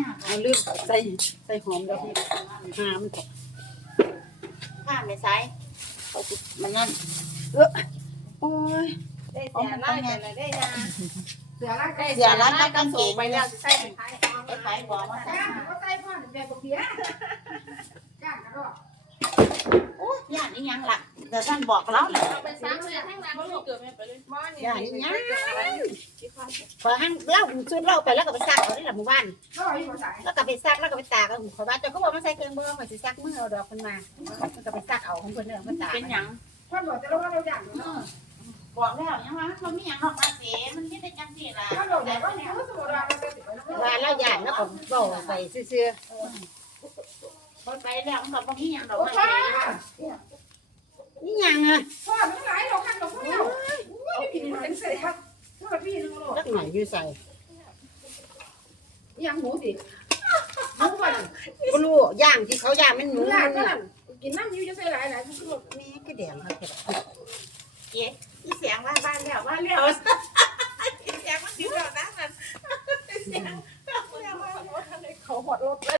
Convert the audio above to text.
ยากเอาลืมใส่ใส่หอมแล้วพี่หามันตกข้าไม่ใส่เขาสิมันนั่นโอ้ยได้เสียร้ายแต่ละได้ยาเสือรักได้เสียร้านนักกางเกงไปแล้วสิใส่เป็นไทยไปขายของมาใส่จ้างก็ใส่พ่อเดี๋ยวบอกเพี้ยจ้างกันรอโอ้ยย่านนี่ยังล่ะ เดี๋ยวท่านบอกเราแหละเอาไปซักเลยทั้งนั้นบ่ลูกเกิดแม่ไปเลยบ่นี่อย่านี่ยังพอหั่นเล่าชุดเล่าไปแล้วก็ไปซักเขาได้หละหมู่บ้านก็อยู่ภาษาแล้วก็ไปซักแล้วก็ไปตากเอาขอว่าเจ้าก็บอกมาใส่เครื่องเบอร์มาสิซักมือเอาดอกมันมามันก็ไปซักเอาของเพิ่นเด้อมันตากเป็นหยังพ่อบอกจะรู้ว่าเราจ้างเออบอกแล้วยังว่ามันมีหยังออกมาเสียมันคิดได้จังซี่ล่ะพ่อบอกแต่ว่าเนี่ยสมมติเราไปติดไปแล้วว่าเราย่านแล้วก็เว้าไปซื่อพอไปแล้วมันก็บ่มีหยังดอกโอ้ไม้พ่อๆ นี่ยังอะพ่อทั้งหลายเราขันเราพ่อเราไม่ผิดเป็นเสร็จครับพ่อพี่นึงหรอกจักหน่อยอยู่ใส่ยังหมูสิหมูก่อนบ่รู้ย่างที่เขาย่างมันหหนูมูหลามันนก็น่ะกินน้ำยูจะใส่หลายหลายทุกคน แม่ก็แดงครับแค่อีเสียงว่าบ้านแล้วว่าแล้วอีเสียงมันสิแล้วนะมันเขาหอดรถ